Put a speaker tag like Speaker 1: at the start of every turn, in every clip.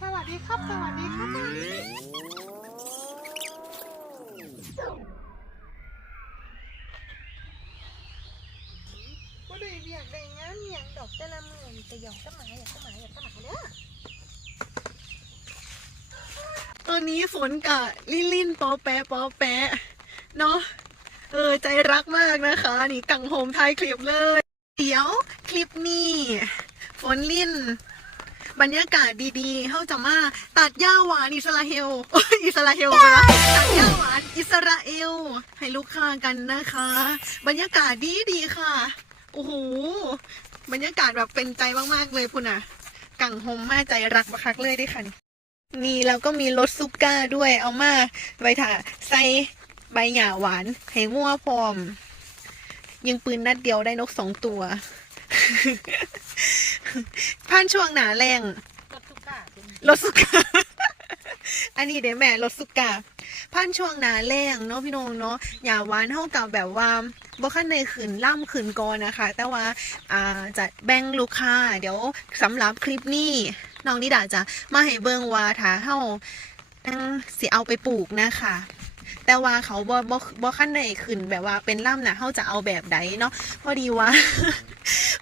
Speaker 1: สวัสดีครับ สวัสดีครับว่าได้เรียกได้งานเมียงดอกแต่ละมือนี่จะหยอกก็หมาหยอกก็หมาหยอกก็หมาเด้อตอนนี้ฝนกะลิ่นลิ่นๆปอแปะปอแปะเนาะเออใจรักมากนะคะ นี่กังโฮมไทยคลิปเลย เดี๋ยวคลิปนี้ ฝนลิ่น บรรยากาศดีๆเขาจะมาตัดหญ้าหวานอิสราเอลโอ้ยอิสราเอลไปละตัดหญ้าหวานอิสราเอลให้ลูกค้ากันนะคะ บรรยากาศดีดีๆค่ะโอ้โหบรรยากาศแบบเป็นใจมากๆเลยพุ่นอะกังหมมาใจรักบักคักเลยเด้วยค่ะนี่นี่แล้วก็มีรสซุก้าด้วยเอามาไว้ถ่าใส่ใบหย่าหวานให้งัวพร้อม ยิงปืนนัดเดียวได้นกสองตัว ผ่านช่วงหนาแรง
Speaker 2: รถทุกก้าเป็น
Speaker 1: รถสุกาอันนี้เดี๋ยวแม่รถสุกาผ่านช่วงหนาแรงเนาะพี่น้องเนาะอย่าหวานเท่ากับแบบว่าบ่ขั้นในขืนล่ำขืนกอนนะคะ แต่ว่าอ่าจะแบ่งลูกค้าเดี๋ยวสำหรับคลิปนี้น้องนิดาจะมาให้เบิ่งว่าถ้าเฮาอังสิเอาไปปลูกนะคะ แต่ว่าเขาบ่บ่บ่ขั้นในขึ้น แบบว่าเป็นล่ำนะเฮาจะเอาแบบใดเนาะพอดีว่า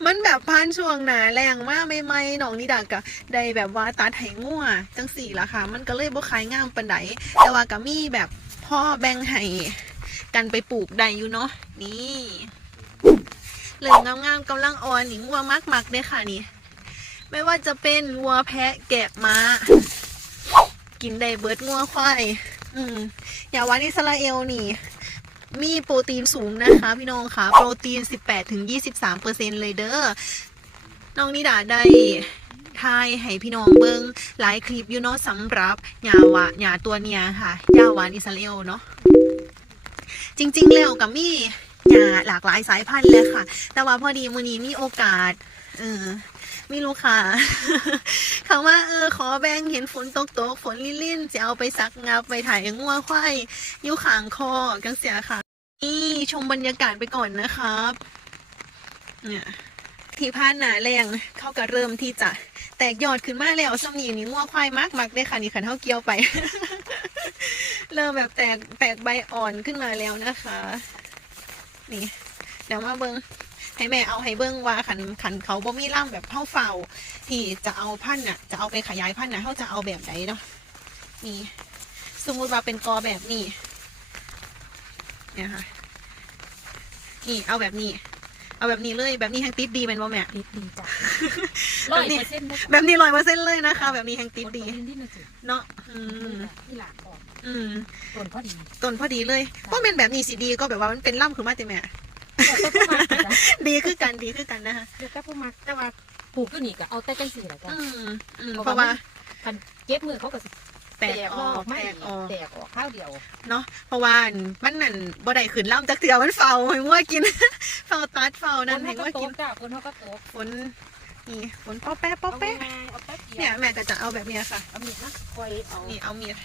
Speaker 1: มันแบบผ่านช่วงหนาแรงมากไม่ไม่น้องนิดาก็ได้แบบว่าตัดไหงัวจังสี่ละค่ะ มันก็เลยบ่ขายงามปานใดแต่ว่าก็มีแบบพ่อแบ่งให้กันไปปลูกได้อยู่เนาะนี่เหลืองงามๆกำลังอ่อนนี่งัวมากๆเลยค่ะนี่ ไม่ว่าจะเป็นวัวแพะแกะม้า กินได้เบิดงัวควาย อืมอย่าว่าอิสราเอลนี่ มีโปรตีนสูงนะคะพี่น้องค่ะโปรตีน 18-23%เลยเด้อ น้องนิดาได้ทายให้พี่น้องเบิงหลายคลิปอยู่เนาะสำหรับหยาหวะหยาตัวเนี้ยค่ะหยาหวานอิสราเอลเนาะจริง ๆ แล้วกับมีหยาหลากหลายสายพันธุ์เลยค่ะ แต่ว่าพอดีมือนี้มีโอกาสเออ มีลูกค้าเขาว่าเออขอแบ่งเห็นฝนตกตกๆฝนลิ่นๆจะเอาไปซักงับไปถ่ายงัวควายอยู่ขางคอกังเสียค่ะ นี่ชมบรรยากาศไปก่อนนะครับ เนี่ยที่พานหนาแรงเขาก็เริ่มที่จะแตกยอดขึ้นมาแล้วสมีนี้งัวควายมากมักเลยค่ะนี่ขันเท่าเกี้ยวไป เริ่มแบบแตกแตกใบอ่อนขึ้นมาแล้วนะคะ นี่เดี๋ยวมาเบิง ให้แม่เอาให้เบิ้งว่าขันขันเขาบ่มีร่างแบบเท่าเฝ้าที่จะเอาพันธุ์น่ะ จะเอาไปขยายพันธุ์น่ะเขาจะเอาแบบไหนเนาะนี่สมมติว่าเป็นกอแบบนี้เนี่ยค่ะนี่เอาแบบนี้ เอาแบบนี้เลยแบบนี้แฮงติดดีเป็นบ่แม่
Speaker 2: ดีดีจ้ะร้อยเปอร์เซ็นต์
Speaker 1: แบบนี้ร้อยเปอร์เซ็นต์เลยนะคะ แบบนี้แฮงติดดี
Speaker 2: ที่น่าจะ
Speaker 1: เนาะอืม
Speaker 2: ที่หลานบอก
Speaker 1: อืม
Speaker 2: ต้นพอดี
Speaker 1: ต้นพอดีเลยว่าเป็นแบบนี้สิดีก็แบบว่ามันเป็นล่ำคือมาติแม่
Speaker 2: แต่ก็ผู้มักนะ
Speaker 1: ดีคือกันดีคือกันนะคะ
Speaker 2: เดี๋ยวก็ผู้มักแต่ว่าปลูกก็นี่ก็เอาแต่จังสี่แหละจ้ะ
Speaker 1: อืมอืมเพราะว่า
Speaker 2: คันเก็บมือเขาก็สิ
Speaker 1: แตกออก
Speaker 2: ไม่
Speaker 1: แตกออก
Speaker 2: แตกออกข้าวเดียว
Speaker 1: เนาะเพราะว่ามันนั่นบ่ได้ขึ้นล่ำจากเถื่อมันเฝ้าให้งัวกินเฝ้าตัดเฝ้านั่น
Speaker 2: ค
Speaker 1: ให้
Speaker 2: เขา
Speaker 1: งัว
Speaker 2: ก็โต
Speaker 1: กิน
Speaker 2: จ้าคนเขาก็โต
Speaker 1: ฝนนี่ฝนป้อแป๊ะป้อ
Speaker 2: เอา
Speaker 1: แป๊ะ
Speaker 2: ง่ายๆเอาแป๊บเดียว
Speaker 1: เนี่ยแม่ก็จะเอาแบบเนี้ยค่ะ
Speaker 2: เอามีดนะคอยเอา
Speaker 1: นี่เอามีด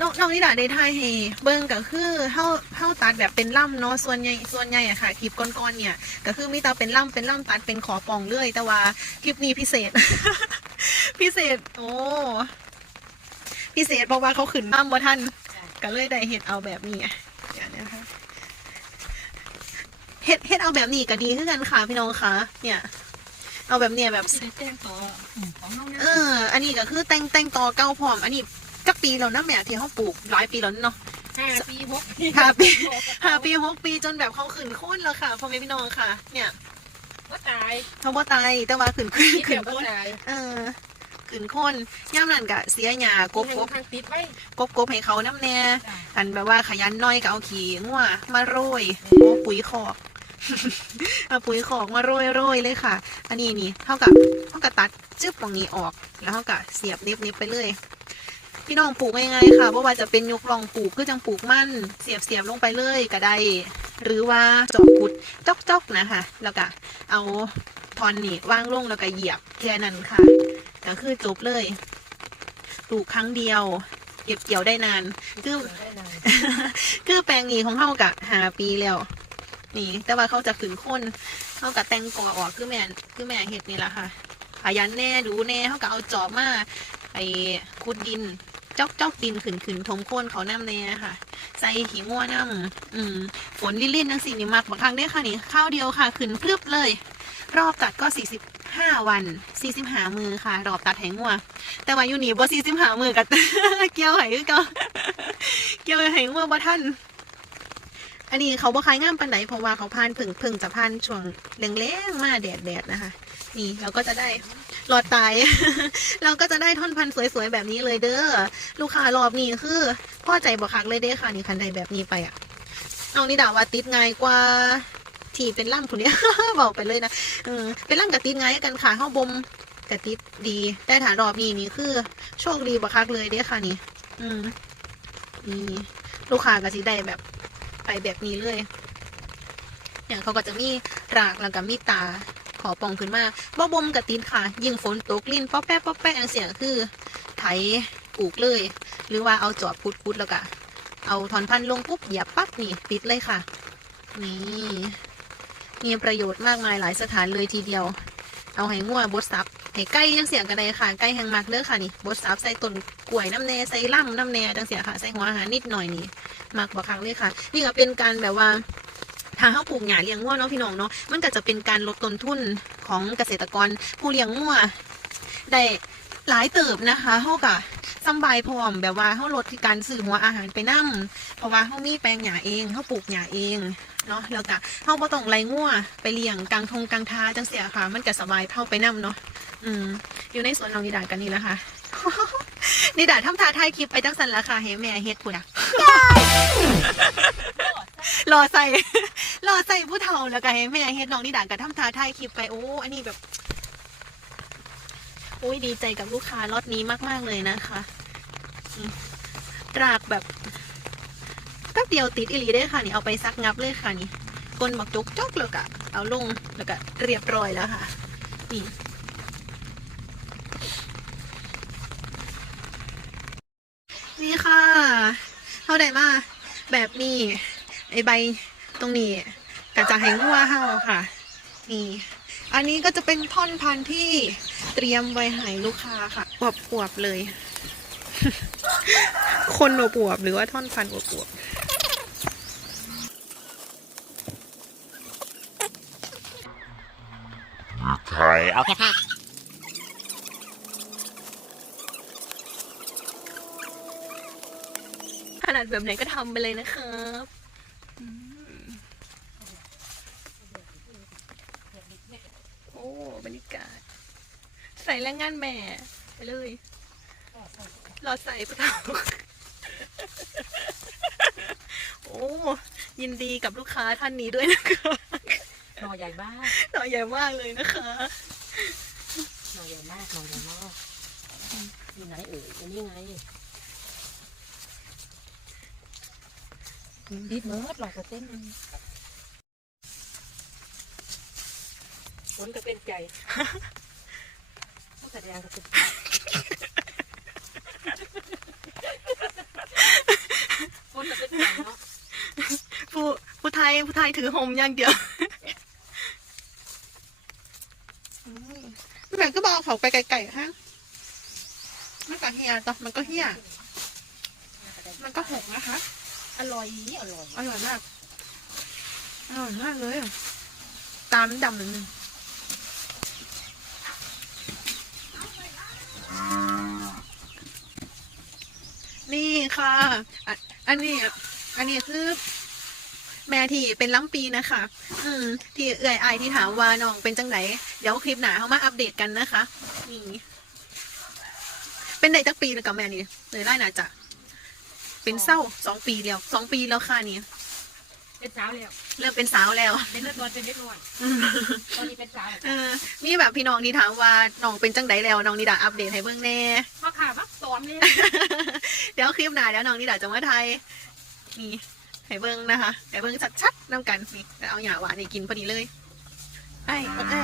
Speaker 1: น้องน้องนิดาได้ทายให้เบิ่งก็คือเฮาเฮาตัดแบบเป็นล่ำเนาะส่วนใหญ่ส่วนใหญ่อะค่ะคลิปก้อนๆเนี่ย ก็คือมีแต่เป็นล่ำเป็นล่ำตัดเป็นขอปองเรื่อย แต่ว่าคลิปนี้พิเศษ พิเศษ โอ้พิเศษเพราะว่าเขาขึ้นล่ำบ่ทันก็เลยได้เฮ็ดเอาแบบนี้เดี๋ยวนะคะเฮ็ดเฮ็ดเอาแบบนี้ก็ดีคือกันค่ะพี่น้องคะเนี่ยเอาแบบเนี้ยแบบ
Speaker 2: สิได้แจ้งต่ออืมของน้องเนี่ย
Speaker 1: เออ อันนี้ก็คือแต่งแต่งต่อเก้าพร้อม อันนี้ จักปีแล้วนะแม่ที่เขาปลูกหลายปีแล้วเนาะ
Speaker 2: ห้าปีหก
Speaker 1: ห้าปีห้าปีหกปีจนแบบเขาขึ้นโค่นแล้วค่ะพ่อแม่พี่น้องค่ะ เนี่ย
Speaker 2: ว่าตาย
Speaker 1: เขาบ่ตายแต่ว่าขึ้นขึ้น
Speaker 2: ที่
Speaker 1: ขึ้
Speaker 2: เดีย
Speaker 1: น
Speaker 2: วก็
Speaker 1: โค่น
Speaker 2: ตาย
Speaker 1: เออขึ้นโค่นย่ามนั่นกะเสียหญ้ากบกบ
Speaker 2: ทางติดไว้
Speaker 1: กบกบให้เขาน้ำแน่
Speaker 2: จ้ะ
Speaker 1: อันแบบว่าขยันน้อยก็เอาขี้งัวมาโรยโอ้ปุ๋ยคอกเอาปุ๋ยคอกมาโรยโรยเลยค่ะ อันนี้นี่เท่ากับเท่ากับตัดจึ๊บตรงนี้ออก แล้วเท่ากับเสียบเน็บๆไปเลย พี่น้องปลูกง่ายๆค่ะเพราะว่าจะเป็นยกลองปลูกคือจังปลูกมั่นเสียบเสียบลงไปเลยก็ได้ หรือว่าจาะกุดจอกจอกๆนะคะแล้วก็เอาทอนนี่วางลงแล้วก็เหยียบแค่นั้นค่ะ ก็คือจบเลยปลูกครั้งเดียว เก็บเกี่ยวได้นานคือคือแปลงนี้ของเขากะหาปีแล้วนี่ แต่ว่าเขาจะขืนค้นเขากะแตงกอออกคือแม่คือแม่เห็ดนี่แหละค่ะขยันแน่ดูแน่เขาก็เอาจอบมาไปขุดดิน จอกจอกดินขืนขืนทมโค่นเขาน้ำแน่ค่ะใส่หิงัวน้ำอืมฝนลิลิ่นทั้งสี่นี่มักบางครั้งได้ค่ะนี่ข้าวเดียวค่ะขืนพลึบเลย รอบตัดก็สี่สิบห้าวันสี่สิบหามือค่ะ รอบตัดแหงงัว แต่ว่าอยู่นี่บ่45มือกับเกี่ยวไหคือเก็เกี่ยวไหงัวบ่ท่าน อันนี้เขาบ่คายงามปันไดเพราะว่าเขาพานพึ่งพึ่งจะพานช่วงแรงๆมาแดดแดดนะคะ นี่เราก็จะได้หลอดตาย เราก็จะได้ท่อนพันธุ์สวยๆแบบนี้เลยเด้อลูกค้ารอบนี้คือพ่อใจบ่คักเลยเด้อค่ะนี่คันใดแบบนี้ไปอะเอานี่ด่าว่าติดง่ายกว่าที่เป็นล่ำคนนี้บอกไปเลยนะเออเป็นล่ำกับติดง่ายกันค่ะเข้าบมกับติดดีแต่ฐานรอบนี้นี่คือ โชคดีบ่คักเลยเด้อค่ะนี่ อืมนี่ลูกค้าก็สิได้แบบ ไปแบบนี้เลยอย่างเขาก็จะมีรากแล้วก็มีตาขอปองขึ้นมาบ่บมกับติดค่ะ ยิ่งฝนตกลิ้นป๊อปแป๊ะป๊อปแป๊ะอย่างเสียงคือ ไถปลูกเลย หรือว่าเอาจอบพุดๆแล้วก็เอาถอนพันธุ์ลงปุ๊บเหยียบปั๊บนี่ติดเลยค่ะ นี่มีประโยชน์มากมายหลายสถานเลยทีเดียว เอาให้งัวบดซับ ให้ไก่ยังเสียงกันได้ค่ะไก่แหงมากเด้อค่ะนี่บดซับใส่ต้นกล้วยน้ำแน่ใส่ล่ำน้ำแน่จังเสียค่ะใส่หัวอาหารนิดหน่อยนี่มากกว่าครั้งเลยค่ะ นี่ก็เป็นการแบบว่าทางเข้าปลูกหญ้าเลี้ยงงัวเนาะพี่น้องเนาะมันก็จะเป็นการลดต้นทุนของเกษตรกรผู้เลี้ยงงัวได้หลายเติบนะคะเฮากะสบายพร้อมแบบว่าเฮาลดการซื้อหัวอาหารไปนํเพราะว่าเฮามีแปลงหญ้าเองเฮาปลูกหญ้าเอง เนาะแล้วก็เฮาบ่ต้องไล่งัวไปเลี้ยงกลางทงกลางทาจังเสียค่ะ มันก็สบายเท่าไปนํเนาะอืมอยู่ในสวนน้องนิดากันนี่แหละค่ะนิดาทำทาทายคลิปไปจังสันละค่ะให้แม่เฮ็ดพุ่นอะรอใส่รอใส่ผู้เฒ่าแล้วก็ให้แม่เฮ็ดน้องนิดาก็ทำทาทายคลิปไปโอ้อันนี้แบบโอ้ยดีใจกับลูกค้ารถนี้มาก ๆ เลยนะคะ รากแบบ เดียวติดอีหลีได้ค่ะนี่เอาไปซักงับเลยค่ะนี่กลนหมักจกจกแล้วก็เอาลงแล้วก็เรียบร้อยแล้วค่ะ นี่นี่ค่ะเท่าใดมาแบบนี้ไอใบตรงนี้กระจะให้งัวเฮาค่ะ นี่ อันนี้ก็จะเป็นท่อนพันธุ์ที่เตรียมไว้ให้ลูกค้าค่ะอวบอวบเลย คนอวบอวบหรือว่าท่อนพันธุ์อวบอวบ
Speaker 3: ไทยเอาแค่ภาพ
Speaker 1: ๆขนาดแบบไหนก็ทำไปเลยนะครับโอ้บรรยากาศ ใส่แรงงานแม่ไปเลยรอใส่ปะเทาโอ้ยินดีกับลูกค้าท่านนี้ด้วยนะคะ
Speaker 2: หน่อใหญ่มาก
Speaker 1: หน่อยใหญ่มากเลยนะคะ
Speaker 2: หน่อใหญ่มากหน่อใหญ่มากอยู่ไหนเอ่ยอันนี้ไงดิดเมิร์ดหลอกกระเต้นมันฝนก็เป็นใจเขาแสดงก็เป็นใจฝนก็เป็นใจเนาะ
Speaker 1: ผู้ผู้ไทยผู้ไทยถือหมอย่างเดียวอืมแบ่งก็บอกเขาไปไกลๆฮะมันก็เฮียต่อมันก็เฮียมันก็หกนะคะ
Speaker 2: อร่อยอร่อย
Speaker 1: อร่อยมาก อร่อยมากเลยอะตามดำหนึ่งหนึ่งนี่ค่ะอะ อันนี้ อันนี้คือ แม่ที่เป็นล้ำปีนะคะ อืม ที่เอื่อยอายที่ถามว่าน้องเป็นจังไหนเดี๋ยวคลิปหนาเขามาอัปเดตกันนะคะนี่เป็นได้จักปีแล้วกับแม่นี่เลยไล่หนาจะ เป็นเศร้าสองปีแล้วสองปีแล้วค่ะนี่
Speaker 2: เป็นสาวแล้ว
Speaker 1: เริ่มเป็นสาวแล้ว
Speaker 2: เป็นเลือดร้อนเป็นเล็กน้อย
Speaker 1: อืม
Speaker 2: ตอนนี้เป็นสาว
Speaker 1: เออมีแบบพี่น้องที่ถามว่าน้องเป็นจังไดแล้วน้องนิดาอัปเดตให้เบิ่งแน่
Speaker 2: พ่อข่ามักสอนเลย
Speaker 1: เดี๋ยวคลิปหน้าเดี๋ยวน้องนิดาจะมาไทยนี่ ไห้เบิ้งนะคะไห้เบิ้งชัดๆน้ำกันนี่แล้วเอาหยาหวานนี่กินพอดีเลยไปไอ้ไอ้